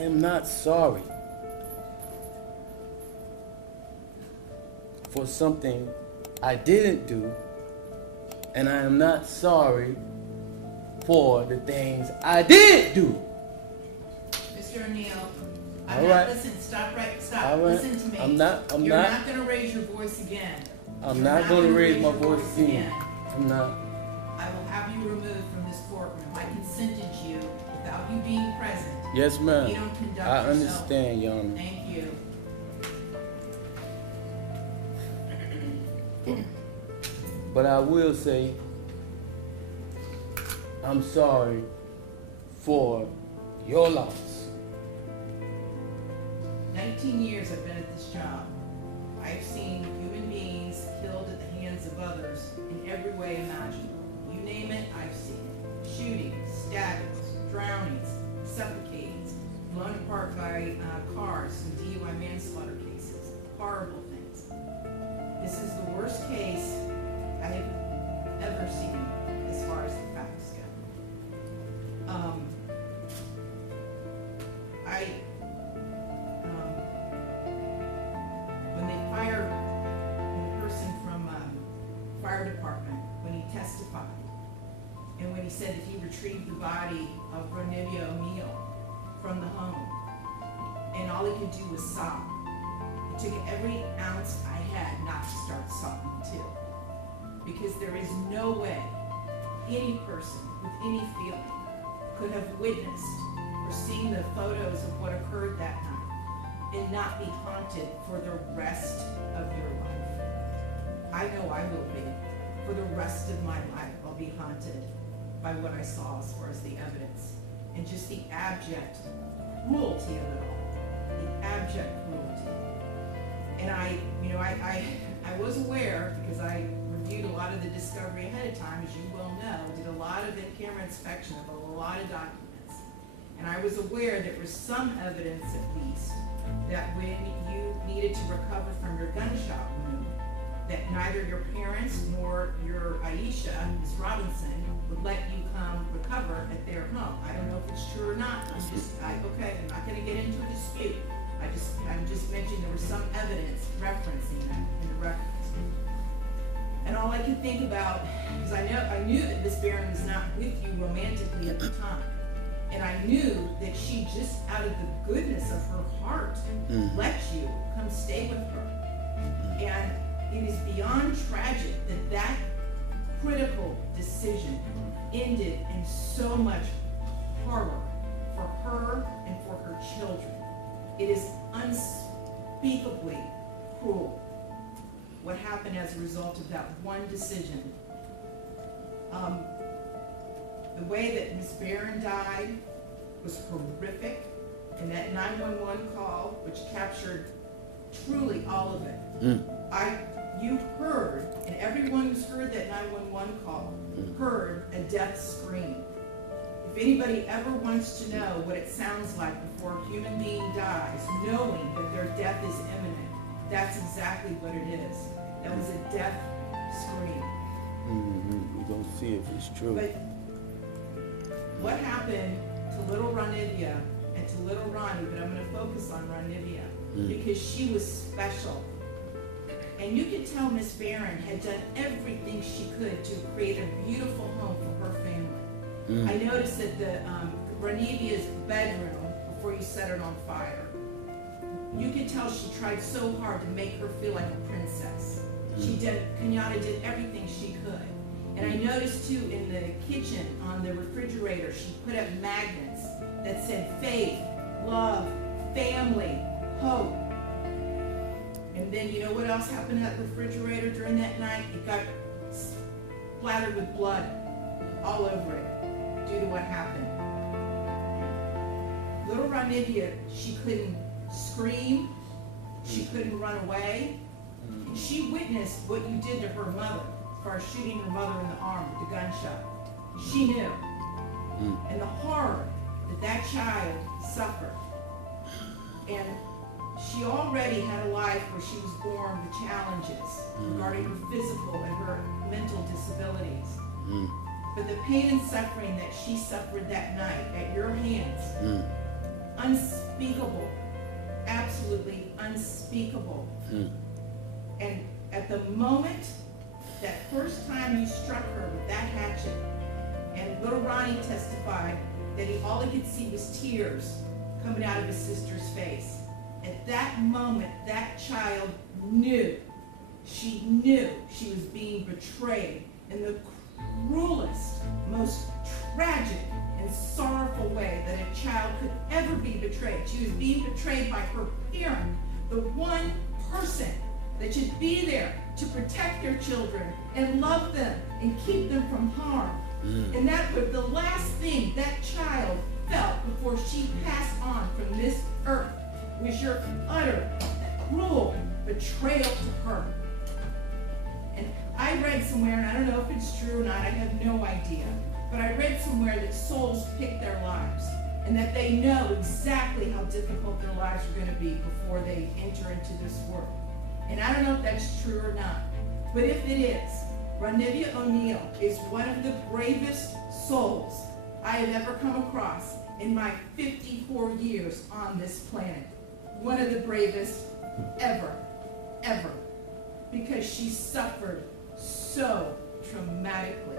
I am not sorry for something I didn't do, and I am not sorry for the things I did do. Mr. Oneal, All right. Listen, stop. All right. Listen to me. I'm not You're not going to raise your voice again. I'm not going to raise my voice again. I'm not. I will have you removed from this courtroom. I consented you without you being present. Yes, ma'am. You don't conduct I yourself. understand, Your Honor. Thank you. But I will say, I'm sorry for your loss. 19 years I've been at this job. I've seen human beings killed at the hands of others in every way imaginable. You name it, I've seen it. Shootings, stabbings, drownings, suffocatings, blown apart by cars, and DUI manslaughter cases. Horrible things. This is the worst case I have ever seen as far as the facts go. When they fired the person from fire department, when he testified, and when he said that he retrieved the body of Ronnie Oneal from the home, and all he could do was sob. It took every ounce I had not to start sobbing too. Because there is no way any person with any feeling could have witnessed or seen the photos of what occurred that night and not be haunted for the rest of your life. I know I will be. For the rest of my life, I'll be haunted by what I saw as far as the evidence and just the abject cruelty of it all. The abject cruelty. And I was aware, because I reviewed a lot of the discovery ahead of time, as you well know, did a lot of in-camera inspection of a lot of documents. And I was aware there was some evidence, at least, that when you needed to recover from your gunshot wound, that neither your parents nor your Aisha, Ms. Robinson, would let you come recover at their home. I don't know if it's true or not. I'm not going to get into a dispute. I'm just mentioning there was some evidence referencing that in the records. And all I could think about, because I knew that Miss Barron was not with you romantically at the time. And I knew that she just out of the goodness of her heart let you come stay with her. And it is beyond tragic that that critical decision ended in so much horror for her and for her children. It is unspeakably cruel what happened as a result of that one decision. The way that Ms. Barron died was horrific, and that 911 call, which captured truly all of it. You heard, and everyone who's heard that 911 call heard a death scream. If anybody ever wants to know what it sounds like before a human being dies, knowing that their death is imminent, that's exactly what it is. That was a death scream. We're going to see if it's true. But what happened to little Ronivia and to little Ronnie, but I'm going to focus on Ronivia because she was special. And you could tell Miss Barron had done everything she could to create a beautiful home for her family. I noticed that the Ronivia's bedroom, before you set it on fire, you could tell she tried so hard to make her feel like a princess. Kenyatta did everything she could. And I noticed too in the kitchen, on the refrigerator, she put up magnets that said faith, love, family, hope. And then you know what else happened to that refrigerator during that night? It got splattered with blood all over it due to what happened. Little Ronivia, she couldn't scream, she couldn't run away. And she witnessed what you did to her mother as far as shooting her mother in the arm with the gunshot. She knew. And the horror that that child suffered. And she already had a life where she was born with challenges regarding her physical and her mental disabilities. But the pain and suffering that she suffered that night at your hands, unspeakable. unspeakable, absolutely unspeakable. And at the moment, that first time you struck her with that hatchet, and little Ronnie testified that all he could see was tears coming out of his sister's face. At that moment, that child knew she was being betrayed in the cruelest, most tragic and sorrowful way that a child could ever be betrayed. She was being betrayed by her parent, the one person that should be there to protect their children and love them and keep them from harm. And that was the last thing that child felt before she passed on from this earth, was your utter, cruel betrayal to her. And I read somewhere, and I don't know if it's true or not, I have no idea, but I read somewhere that souls pick their lives, and that they know exactly how difficult their lives are going to be before they enter into this world. And I don't know if that's true or not, but if it is, Ronnie Oneal is one of the bravest souls I have ever come across in my 54 years on this planet. One of the bravest ever, ever, because she suffered so traumatically.